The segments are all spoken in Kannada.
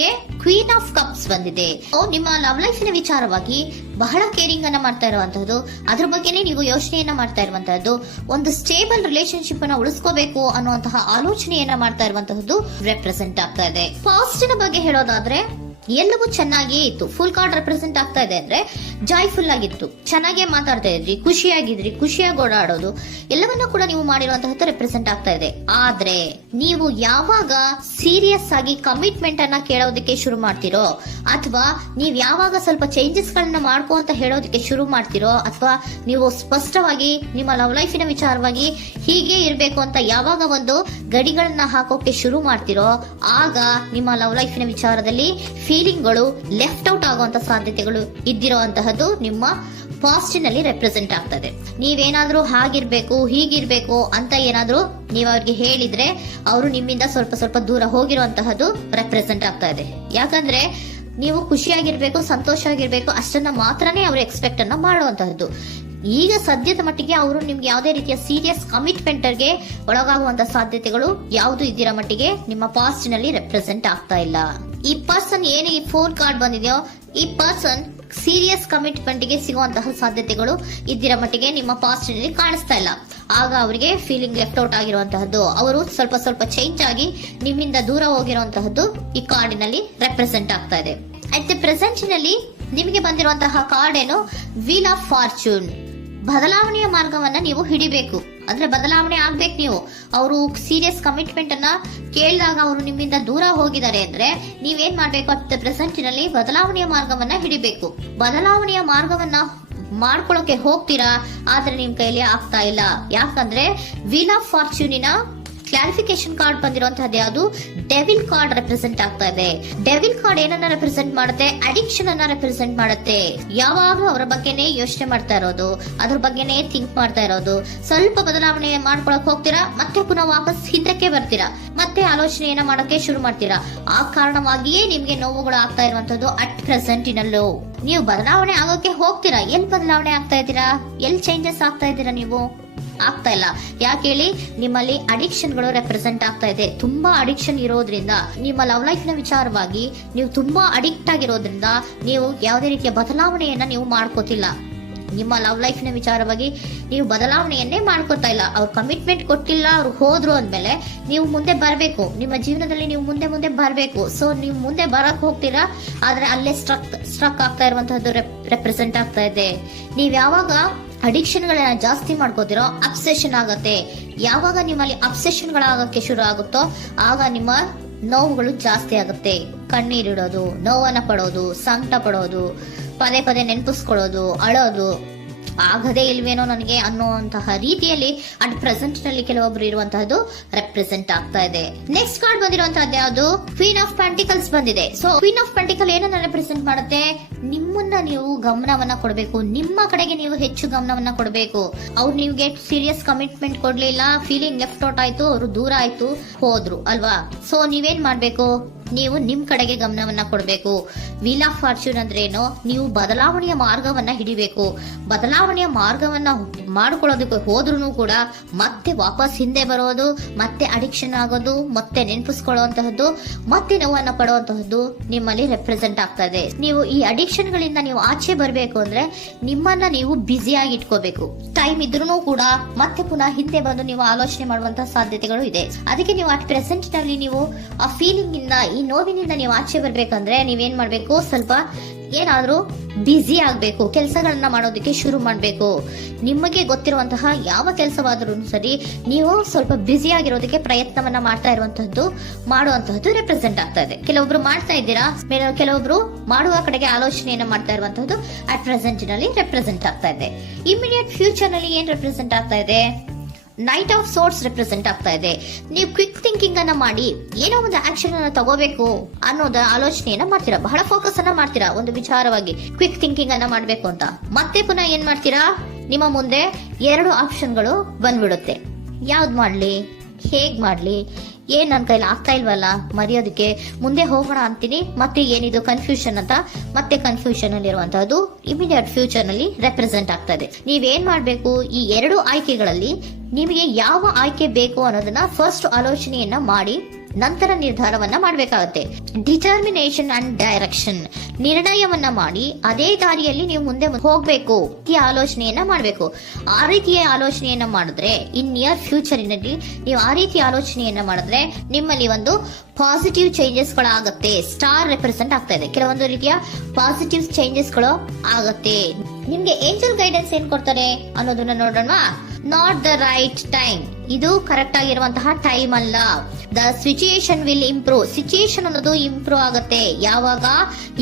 ನಿಮಗೆ ಕ್ವೀನ್ ಆಫ್ ಕಪ್ಸ್ ಬಂದಿದೆ. ನಿಮ್ಮ ಲವ್ ಲೈಫ್ ನ ವಿಚಾರವಾಗಿ ಬಹಳ ಕೇರಿಂಗ್ ಅನ್ನ ಮಾಡ್ತಾ ಇರುವಂತಹದ್ದು, ಅದ್ರ ಬಗ್ಗೆನೇ ನೀವು ಯೋಚನೆಯನ್ನ ಮಾಡ್ತಾ ಇರುವಂತಹದ್ದು, ಒಂದು ಸ್ಟೇಬಲ್ ರಿಲೇಶನ್ಶಿಪ್ ಅನ್ನ ಉಳಿಸ್ಕೋಬೇಕು ಅನ್ನುವಂತಹ ಆಲೋಚನೆಯನ್ನ ಮಾಡ್ತಾ ಇರುವಂತಹದ್ದು ರೆಪ್ರೆಸೆಂಟ್ ಆಗ್ತಾ ಇದೆ. ಪಾಸಿಟಿವ್ ಬಗ್ಗೆ ಹೇಳೋದಾದ್ರೆ ಎಲ್ಲವೂ ಚೆನ್ನಾಗಿಯೇ ಇತ್ತು. ಫುಲ್ ಕಾರ್ಡ್ ರೆಪ್ರೆಸೆಂಟ್ ಆಗ್ತಾ ಇದೆ ಅಂದ್ರೆ ಜಾಯ್ಫುಲ್ ಆಗಿತ್ತು, ಚೆನ್ನಾಗೇ ಮಾತಾಡ್ತಾ ಇದ್ರಿ, ಖುಷಿಯಾಗಿದ್ರಿ, ಖುಷಿಯಾಗಿ ಓಡಾಡೋದು ಎಲ್ಲವನ್ನ ಕೂಡ ನೀವು ಮಾಡಿರುವಂತಹದ್ದು ರೆಪ್ರೆಸೆಂಟ್ ಆಗ್ತಾ ಇದೆ. ಆದ್ರೆ ನೀವು ಯಾವಾಗ ಸೀರಿಯಸ್ ಆಗಿ ಕಮಿಟ್ಮೆಂಟ್ ಅನ್ನ ಕೇಳೋದಕ್ಕೆ ಶುರು ಮಾಡ್ತಿರೋ, ಅಥವಾ ನೀವ್ ಯಾವಾಗ ಸ್ವಲ್ಪ ಚೇಂಜಸ್ ಗಳನ್ನ ಮಾಡ್ಕೋ ಅಂತ ಹೇಳೋದಕ್ಕೆ ಶುರು ಮಾಡ್ತಿರೋ, ಅಥವಾ ನೀವು ಸ್ಪಷ್ಟವಾಗಿ ನಿಮ್ಮ ಲವ್ ಲೈಫಿನ ವಿಚಾರವಾಗಿ ಹೀಗೆ ಇರ್ಬೇಕು ಅಂತ ಯಾವಾಗ ಒಂದು ಗಡಿಗಳನ್ನ ಹಾಕೋಕೆ ಶುರು ಮಾಡ್ತಿರೋ, ಆಗ ನಿಮ್ಮ ಲವ್ ಲೈಫಿನ ವಿಚಾರದಲ್ಲಿ ಫೀಲಿಂಗ್ಗಳು ಲೆಫ್ಟ್ ಔಟ್ ಆಗುವಂತ ಸಾಧ್ಯತೆಗಳು ಇದ್ದಿರುವಂತಹದ್ದು ನಿಮ್ಮ ಪಾಸಿಟಿವ್ ನಲ್ಲಿ ರೆಪ್ರೆಸೆಂಟ್ ಆಗ್ತದೆ. ನೀವೇನಾದ್ರೂ ಹಾಗಿರ್ಬೇಕು ಹೀಗಿರ್ಬೇಕು ಅಂತ ಏನಾದ್ರೂ ನೀವು ಅವ್ರಿಗೆ ಹೇಳಿದ್ರೆ ಅವರು ನಿಮ್ಮಿಂದ ಸ್ವಲ್ಪ ಸ್ವಲ್ಪ ದೂರ ಹೋಗಿರುವಂತಹದ್ದು ರೆಪ್ರೆಸೆಂಟ್ ಆಗ್ತಾ ಇದೆ. ಯಾಕಂದ್ರೆ ನೀವು ಖುಷಿಯಾಗಿರ್ಬೇಕು, ಸಂತೋಷವಾಗಿರ್ಬೇಕು ಅಷ್ಟನ್ನ ಮಾತ್ರನೇ ಅವರು ಎಕ್ಸ್ಪೆಕ್ಟ್ ಅನ್ನ ಮಾಡುವಂತಹದ್ದು. ಈಗ ಸದ್ಯದ ಮಟ್ಟಿಗೆ ಅವರು ನಿಮ್ಗೆ ಯಾವುದೇ ರೀತಿಯ ಸೀರಿಯಸ್ ಕಮಿಟ್ಮೆಂಟ್ ಗೆ ಒಳಗಾಗುವಂತ ಸಾಧ್ಯತೆಗಳು ಯಾವುದು ಇದ್ದಿರೋ ಮಟ್ಟಿಗೆ ನಿಮ್ಮ ಪಾಸ್ಟ್ ನಲ್ಲಿ ರೆಪ್ರೆಸೆಂಟ್ ಆಗ್ತಾ ಇಲ್ಲ. ಈ ಪರ್ಸನ್ ಏನು ಈ 4 ಕಾರ್ಡ್ ಬಂದಿದೆಯೋ, ಈ ಪರ್ಸನ್ ಸೀರಿಯಸ್ ಕಮಿಟ್ಮೆಂಟ್ ಗೆ ಸಿಗುವಂತಹ ಸಾಧ್ಯತೆಗಳು ಇದ್ದಿರೋ ಮಟ್ಟಿಗೆ ನಿಮ್ಮ ಪಾಸ್ಟ್ ನಲ್ಲಿ ಕಾಣಿಸ್ತಾ ಇಲ್ಲ. ಆಗ ಅವರಿಗೆ ಫೀಲಿಂಗ್ ಲೆಫ್ಟ್ ಔಟ್ ಆಗಿರುವಂತಹದ್ದು, ಅವರು ಸ್ವಲ್ಪ ಸ್ವಲ್ಪ ಚೇಂಜ್ ಆಗಿ ನಿಮ್ಮಿಂದ ದೂರ ಹೋಗಿರುವಂತಹದ್ದು ಈ ಕಾರ್ಡಿನಲ್ಲಿ ರೆಪ್ರೆಸೆಂಟ್ ಆಗ್ತಾ ಇದೆ. ಅಟ್ ದ ಪ್ರೆಸೆಂಟ್ ನಲ್ಲಿ ನಿಮಗೆ ಬಂದಿರುವಂತಹ ಕಾರ್ಡ್ ಏನು, ವೀಲ್ ಆಫ್ ಫಾರ್ಚೂನ್. ಬದಲಾವಣೆಯ ಮಾರ್ಗವನ್ನ ನೀವು ಹಿಡಿಬೇಕು, ಅಂದ್ರೆ ಬದಲಾವಣೆ ಆಗ್ಬೇಕು. ನೀವು ಅವರು ಸೀರಿಯಸ್ ಕಮಿಟ್ಮೆಂಟ್ ಅನ್ನ ಕೇಳಿದಾಗ ಅವರು ನಿಮ್ಮಿಂದ ದೂರ ಹೋಗಿದ್ದಾರೆ ಅಂದ್ರೆ ನೀವೇನ್ ಮಾಡ್ಬೇಕು, ಅಟ್ ದ ಪ್ರೆಸೆಂಟ್ ನಲ್ಲಿ ಬದಲಾವಣೆಯ ಮಾರ್ಗವನ್ನ ಹಿಡಿಬೇಕು. ಬದಲಾವಣೆಯ ಮಾರ್ಗವನ್ನ ಮಾಡ್ಕೊಳಕ್ಕೆ ಹೋಗ್ತೀರಾ, ಆದ್ರೆ ನಿಮ್ ಕೈಲಿ ಆಗ್ತಾ ಇಲ್ಲ. ಯಾಕಂದ್ರೆ ವೀಲ್ ಆಫ್ ಫಾರ್ಚೂನಿನ ಕ್ಲಾರಿಫಿಕೇಶನ್ ಕಾರ್ಡ್ ಬಂದಿರುವಂತಹದ್ದು ಯಾವುದು, ಡೆವಿಲ್ ಕಾರ್ಡ್ ರೆಪ್ರೆಸೆಂಟ್ ಆಗ್ತಾ ಇದೆ. ಡೆವಿಲ್ ಕಾರ್ಡ್ ಏನನ್ನ ರೆಪ್ರೆಸೆಂಟ್ ಮಾಡುತ್ತೆ, ಅಡಿಕ್ಷನ್ ಅನ್ನ ರೆಪ್ರೆಸೆಂಟ್ ಮಾಡುತ್ತೆ. ಯಾವಾಗ್ಲೂ ಅವರ ಬಗ್ಗೆನೇ ಯೋಚನೆ ಮಾಡ್ತಾ ಇರೋದು, ಅದ್ರ ಬಗ್ಗೆನೇ ಥಿಂಕ್ ಮಾಡ್ತಾ ಇರೋದು. ಸ್ವಲ್ಪ ಬದಲಾವಣೆ ಮಾಡ್ಕೊಳಕ್ ಹೋಗ್ತೀರಾ, ಮತ್ತೆ ಪುನಃ ವಾಪಸ್ ಹಿಂದಕ್ಕೆ ಬರ್ತೀರಾ, ಮತ್ತೆ ಆಲೋಚನೆಯನ್ನ ಮಾಡಕ್ಕೆ ಶುರು ಮಾಡ್ತೀರಾ. ಆ ಕಾರಣವಾಗಿಯೇ ನಿಮ್ಗೆ ನೋವುಗಳು ಆಗ್ತಾ ಇರುವಂತದ್ದು ಅಟ್ ಪ್ರೆಸೆಂಟ್ ನಲ್ಲೂ. ನೀವು ಬದಲಾವಣೆ ಆಗೋಕೆ ಹೋಗ್ತೀರಾ, ಎಲ್ಲಿ ಬದಲಾವಣೆ ಆಗ್ತಾ ಇದ್ದೀರಾ, ಎಲ್ಲಿ ಚೇಂಜಸ್ ಆಗ್ತಾ ಇದ್ದೀರಾ, ನೀವು ಆಗ್ತಾ ಇಲ್ಲ. ಯಾಕೆ ಹೇಳಿ, ನಿಮ್ಮಲ್ಲಿ ಅಡಿಕ್ಷನ್ ಗಳು ರೆಪ್ರೆಸೆಂಟ್ ಆಗ್ತಾ ಇದೆ. ತುಂಬಾ ಅಡಿಕ್ಷನ್ ಇರೋದ್ರಿಂದ, ನಿಮ್ಮ ಲವ್ ಲೈಫ್ ನ ವಿಚಾರವಾಗಿ ನೀವು ತುಂಬಾ ಅಡಿಕ್ಟ್ ಆಗಿರೋದ್ರಿಂದ ನೀವು ಯಾವುದೇ ರೀತಿಯ ಬದಲಾವಣೆಯನ್ನ ನೀವು ಮಾಡ್ಕೋತಿಲ್ಲ. ನಿಮ್ಮ ಲವ್ ಲೈಫ್ ನ ವಿಚಾರವಾಗಿ ನೀವು ಬದಲಾವಣೆಯನ್ನೇ ಮಾಡ್ಕೊತಾ ಇಲ್ಲ. ಅವ್ರು ಕಮಿಟ್ಮೆಂಟ್ ಕೊಟ್ಟಿಲ್ಲ, ಅವ್ರು ಹೋದ್ರು ಅಂದ್ಮೇಲೆ ನೀವು ಮುಂದೆ ಬರ್ಬೇಕು, ನಿಮ್ಮ ಜೀವನದಲ್ಲಿ ನೀವು ಮುಂದೆ ಬರ್ಬೇಕು. ಸೊ ನೀವು ಮುಂದೆ ಬರಕ್ ಹೋಗ್ತೀರಾ, ಆದ್ರೆ ಅಲ್ಲೇ ಸ್ಟ್ರಕ್ ಆಗ್ತಾ ಇರುವಂತಹದ್ದು ರೆಪ್ರೆಸೆಂಟ್ ಆಗ್ತಾ ಇದೆ. ನೀವ್ ಯಾವಾಗ ಅಡಿಕ್ಷನ್ ಗಳನ್ನ ಜಾಸ್ತಿ ಮಾಡ್ಕೋತಿರೋ ಅಬ್ಸೆಷನ್ ಆಗತ್ತೆ. ಯಾವಾಗ ನಿಮ್ಮಲ್ಲಿ ಅಬ್ಸೆಷನ್ ಗಳಾಗಕ್ಕೆ ಶುರು ಆಗುತ್ತೋ ಆಗ ನಿಮ್ಮ ನೋವುಗಳು ಜಾಸ್ತಿ ಆಗುತ್ತೆ. ಕಣ್ಣೀರಿಡೋದು, ನೋವನ್ನ ಪಡೋದು, ಸಂಕಟ ಪಡೋದು, ಪದೇ ಪದೇ ನೆನಪಿಸ್ಕೊಳ್ಳೋದು, ಅಳೋದು, ಆಗದೇ ಇಲ್ವೇನೋ ನನಗೆ ಅನ್ನುವಂತಹ ರೀತಿಯಲ್ಲಿ ಅಟ್ ಪ್ರೆಸೆಂಟ್ ನಲ್ಲಿ ಕೆಲವೊಬ್ರು ಇರುವಂತಹದ್ದು ರೆಪ್ರೆಸೆಂಟ್ ಆಗ್ತಾ ಇದೆ. ನೆಕ್ಸ್ಟ್ ಕಾರ್ಡ್ ಬಂದಿರುವಂತಹದ್ದು ಯಾವುದು, ಕ್ವೀನ್ ಆಫ್ ಪೆಂಟಿಕಲ್ಸ್ ಬಂದಿದೆ. ಸೊ ಕ್ವೀನ್ ಆಫ್ ಪೆಂಟಿಕಲ್ ಏನನ್ನ ರೆಪ್ರೆಸೆಂಟ್ ಮಾಡುತ್ತೆ, ನಿಮ್ಮನ್ನ ನೀವು ಗಮನವನ್ನ ಕೊಡಬೇಕು, ನಿಮ್ಮ ಕಡೆಗೆ ನೀವು ಹೆಚ್ಚು ಗಮನವನ್ನ ಕೊಡಬೇಕು. ಅವ್ರು ನಿಮ್ಗೆ ಸೀರಿಯಸ್ ಕಮಿಟ್ಮೆಂಟ್ ಕೊಡ್ಲಿಲ್ಲ, ಫೀಲಿಂಗ್ ಲೆಫ್ಟ್ ಔಟ್ ಆಯ್ತು, ಅವರು ದೂರ ಆಯ್ತು, ಹೋದ್ರು ಅಲ್ವಾ. ಸೊ ನೀವೇನ್ ಮಾಡ್ಬೇಕು, ನೀವು ನಿಮ್ ಕಡೆಗೆ ಗಮನವನ್ನ ಕೊಡಬೇಕು. ವೀಲ್ ಆಫ್ ಫಾರ್ಚೂನ್ ಅಂದ್ರೆ ಏನು, ನೀವು ಬದಲಾವಣೆಯ ಮಾರ್ಗವನ್ನ ಹಿಡಿಬೇಕು. ಬದಲಾವಣೆಯ ಮಾರ್ಗವನ್ನ ಮಾಡ್ಕೊಳ್ಳೋದಕ್ಕೆ ಹೋದ್ರೂ ಕೂಡ ಮತ್ತೆ ವಾಪಸ್ ಹಿಂದೆ ಬರೋದು, ಮತ್ತೆ ಅಡಿಕ್ಷನ್ ಆಗೋದು, ಮತ್ತೆ ನೆನಪಿಸ್ಕೊಳ್ಳುವಂತಹದ್ದು, ಮತ್ತೆ ನೋವನ್ನ ಪಡುವಂತಹದ್ದು ನಿಮ್ಮಲ್ಲಿ ರೆಪ್ರೆಸೆಂಟ್ ಆಗ್ತಾ ಇದೆ. ನೀವು ಈ ಅಡಿಕ್ಷನ್ ಗಳಿಂದ ನೀವು ಆಚೆ ಬರಬೇಕು ಅಂದ್ರೆ ನಿಮ್ಮನ್ನ ನೀವು ಬ್ಯುಸಿಯಾಗಿ ಇಟ್ಕೋಬೇಕು. ಟೈಮ್ ಇದ್ರೂ ಕೂಡ ಮತ್ತೆ ಪುನಃ ಹಿಂದೆ ಬಂದು ನೀವು ಆಲೋಚನೆ ಮಾಡುವಂತಹ ಸಾಧ್ಯತೆಗಳು ಇದೆ. ಅದಕ್ಕೆ ನೀವು ಅಟ್ ಪ್ರೆಸೆಂಟ್ ನಲ್ಲಿ ನೀವು ಆ ಫೀಲಿಂಗ್ ಇಂದ, ಈ ನೋವಿನಿಂದ ನೀವು ಆಚೆ ಬರ್ಬೇಕಂದ್ರೆ ನೀವೇನ್ ಮಾಡ್ಬೇಕು, ಸ್ವಲ್ಪ ಏನಾದ್ರೂ ಬ್ಯುಸಿ ಆಗ್ಬೇಕು, ಕೆಲಸಗಳನ್ನ ಮಾಡೋದಕ್ಕೆ ಶುರು ಮಾಡ್ಬೇಕು. ನಿಮಗೆ ಗೊತ್ತಿರುವಂತಹ ಯಾವ ಕೆಲಸವಾದ್ರೂ ಸರಿ, ನೀವು ಸ್ವಲ್ಪ ಬ್ಯುಸಿ ಆಗಿರೋದಕ್ಕೆ ಪ್ರಯತ್ನವನ್ನ ಮಾಡ್ತಾ ಇರುವಂತಹದ್ದು, ಮಾಡುವಂತಹದ್ದು ರೆಪ್ರೆಸೆಂಟ್ ಆಗ್ತಾ ಇದೆ. ಕೆಲವೊಬ್ರು ಮಾಡ್ತಾ ಇದ್ದೀರಾ, ಕೆಲವೊಬ್ರು ಮಾಡುವ ಕಡೆಗೆ ಆಲೋಚನೆಯನ್ನ ಮಾಡ್ತಾ ಇರುವಂತಹದ್ದು ಅಟ್ ಪ್ರೆಸೆಂಟ್ ನಲ್ಲಿ ರೆಪ್ರೆಸೆಂಟ್ ಆಗ್ತಾ ಇದೆ. ಇಮಿಡಿಯೇಟ್ ಫ್ಯೂಚರ್ ನಲ್ಲಿ ಏನ್ ರೆಪ್ರೆಸೆಂಟ್ ಆಗ್ತಾ ಇದೆ, ನೈಟ್ ಆಫ್ ಸೋರ್ಟ್ಸ್ ರೆಪ್ರೆಸೆಂಟ್ ಆಗ್ತಾ ಇದೆ. ನೀವು ಕ್ವಿಕ್ ಥಿಂಕಿಂಗ್ ಅನ್ನ ಮಾಡಿ ಏನೋ ಒಂದು ಆಕ್ಷನ್ ಅನ್ನ ತಗೋಬೇಕು ಅನ್ನೋದ ಆಲೋಚನೆಯನ್ನ ಮಾಡ್ತೀರಾ, ಬಹಳ ಫೋಕಸ್ ಅನ್ನ ಮಾಡ್ತೀರಾ ಒಂದು ವಿಚಾರವಾಗಿ, ಕ್ವಿಕ್ ಥಿಂಕಿಂಗ್ ಅನ್ನ ಮಾಡ್ಬೇಕು ಅಂತ. ಮತ್ತೆ ಪುನಃ ಏನ್ ಮಾಡ್ತೀರಾ, ನಿಮ್ಮ ಮುಂದೆ 2 ಆಪ್ಷನ್ಗಳು ಬಂದ್ಬಿಡುತ್ತೆ. ಯಾವ್ದು ಮಾಡ್ಲಿ, ಹೇಗ್ ಮಾಡ್ಲಿ, ಏನ್ ನನ್ನ ಕೈಲಿ ಆಗ್ತಾ ಇಲ್ವಲ್ಲ ಮರೆಯೋದಕ್ಕೆ, ಮುಂದೆ ಹೋಗೋಣ ಅಂತೀನಿ, ಮತ್ತೆ ಏನಿದು ಕನ್ಫ್ಯೂಷನ್ ಅಂತ ಮತ್ತೆ ಕನ್ಫ್ಯೂಷನ್ ಅಲ್ಲಿ ಇರುವಂತಹದ್ದು ಇಮಿಡಿಯೇಟ್ ಫ್ಯೂಚರ್ ನಲ್ಲಿ ರೆಪ್ರೆಸೆಂಟ್ ಆಗ್ತಾ ಇದೆ. ನೀವೇನ್ ಮಾಡ್ಬೇಕು, ಈ 2 ಆಯ್ಕೆಗಳಲ್ಲಿ ನಿಮಗೆ ಯಾವ ಆಯ್ಕೆ ಬೇಕು ಅನ್ನೋದನ್ನ ಫಸ್ಟ್ ಆಲೋಚನೆಯನ್ನ ಮಾಡಿ ನಂತರ ನಿರ್ಧಾರವನ್ನ ಮಾಡಬೇಕಾಗತ್ತೆ. ಡಿಟರ್ಮಿನೇಷನ್ ಅಂಡ್ ಡೈರೆಕ್ಷನ್, ನಿರ್ಣಯವನ್ನ ಮಾಡಿ ಅದೇ ದಾರಿಯಲ್ಲಿ ನೀವು ಮುಂದೆ ಹೋಗ್ಬೇಕು ಈ ಆಲೋಚನೆಯನ್ನ ಮಾಡಬೇಕು. ಆ ರೀತಿಯ ಆಲೋಚನೆಯನ್ನ ಮಾಡಿದ್ರೆ ಇನ್ ನಿಯರ್ ಫ್ಯೂಚರಿನಲ್ಲಿ ನೀವು ಆ ರೀತಿಯ ಆಲೋಚನೆಯನ್ನ ಮಾಡಿದ್ರೆ ನಿಮ್ಮಲ್ಲಿ ಒಂದು ಪಾಸಿಟಿವ್ ಚೇಂಜಸ್ ಗಳು ಆಗತ್ತೆ. ಸ್ಟಾರ್ ರೆಪ್ರೆಸೆಂಟ್ ಆಗ್ತಾ ಇದೆ, ಕೆಲವೊಂದು ರೀತಿಯ ಪಾಸಿಟಿವ್ ಚೇಂಜಸ್ ಗಳು ಆಗತ್ತೆ. ನಿಮ್ಗೆ ಏಂಜಲ್ ಗೈಡೆನ್ಸ್ ಏನ್ ಕೊಡ್ತಾರೆ ಅನ್ನೋದನ್ನ ನೋಡೋಣ. ನಾಟ್ ದ ರೈಟ್ ಟೈಮ್, ಇದು ಕರೆಕ್ಟ್ ಆಗಿರುವಂತಹ ಟೈಮ್ ಅಲ್ಲ. The situation will improve, situation ಅನ್ನೋದು ಇಂಪ್ರೂವ್ ಆಗುತ್ತೆ ಯಾವಾಗ,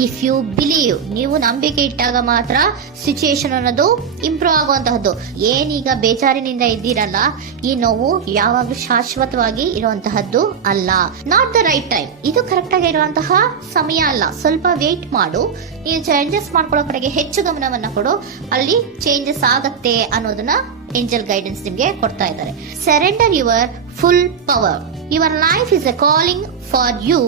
ಇಫ್ ಯು ಬಿಲೀವ್, ನೀವು ನಂಬಿಕೆ ಇಟ್ಟಾಗ ಮಾತ್ರ ಸಿಚುಯೇಷನ್ ಅನ್ನೋದು ಇಂಪ್ರೂವ್ ಆಗುವಂತಹದ್ದು. ಏನೀಗ ಬೇಜಾರಿನಿಂದ ಇದ್ದೀರಲ್ಲ, ಈ ನೋವು ಯಾವಾಗಲೂ ಶಾಶ್ವತವಾಗಿ ಇರುವಂತಹದ್ದು ಅಲ್ಲ. ನಾಟ್ ದ ರೈಟ್ ಟೈಮ್, ಇದು ಕರೆಕ್ಟ್ ಆಗಿರುವಂತಹ ಸಮಯ ಅಲ್ಲ. ಸ್ವಲ್ಪ ವೇಟ್ ಮಾಡು, ನೀವು ಚೇಂಜಸ್ ಮಾಡ್ಕೊಳ್ಳೋ ಕಡೆಗೆ ಹೆಚ್ಚು ಗಮನವನ್ನ ಕೊಡು, ಅಲ್ಲಿ ಚೇಂಜಸ್ ಆಗತ್ತೆ ಅನ್ನೋದನ್ನ ಏಂಜಲ್ ಗೈಡೆನ್ಸ್ ನಿಮ್ಗೆ ಕೊಡ್ತಾ ಇದ್ದಾರೆ. Surrender your full power. Your life is a calling for you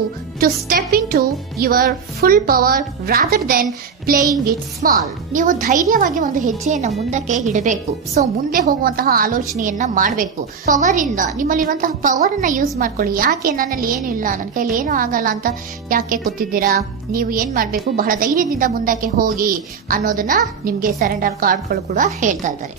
to step into your full power rather than playing it small. ನೀವು ಧೈರ್ಯವಾಗಿ ಒಂದು ಹೆಜ್ಜೆಯನ್ನ ಮುಂದಕ್ಕೆ ಇಡಬೇಕು. ಸೊ ಮುಂದೆ ಹೋಗುವಂತಹ ಆಲೋಚನೆಯನ್ನ ಮಾಡಬೇಕು. ಪವರ್ ಇಂದ, ನಿಮ್ಮಲ್ಲಿರುವಂತಹ ಪವರ್ ಅನ್ನ ಯೂಸ್ ಮಾಡ್ಕೊಳ್ಳಿ. ಯಾಕೆ ನನ್ನಲ್ಲಿ ಏನು ಇಲ್ಲ, ನನ್ನ ಕೈಲಿ ಏನೂ ಆಗಲ್ಲ ಅಂತ ಯಾಕೆ ಕೂತಿದ್ದೀರಾ? ನೀವು ಏನ್ ಮಾಡ್ಬೇಕು, ಬಹಳ ಧೈರ್ಯದಿಂದ ಮುಂದಕ್ಕೆ ಹೋಗಿ ಅನ್ನೋದನ್ನ ನಿಮ್ಗೆ ಸರೆಂಡರ್ ಕಾರ್ಡ್ಗಳು ಕೂಡ ಹೇಳ್ತಾ ಇದ್ದಾರೆ.